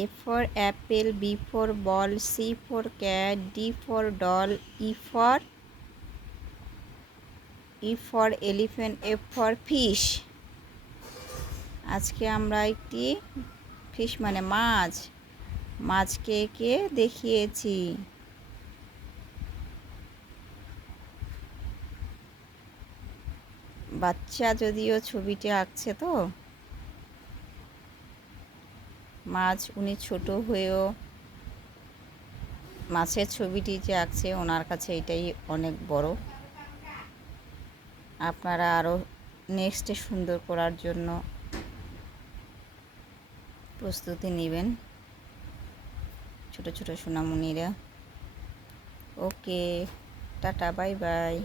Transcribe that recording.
A for apple, B for ball, C for cat, D for doll, E for elephant, F for fish. আজকে আমরা একটি fish মানে মাছকে এঁকে দেখিয়েছি। বাচ্চা যদিও ছবিটি আঁকছে, তো মাছ উনি ছোট হয়েও মাছের ছবিটি যে আঁকছে ওনার কাছে এটাই অনেক বড়। আপনারা আরও নেক্সটে সুন্দর করার জন্য প্রস্তুতি নেবেন ছোট ছোট সোনামণিরা। ওকে, টাটা, বাই বাই।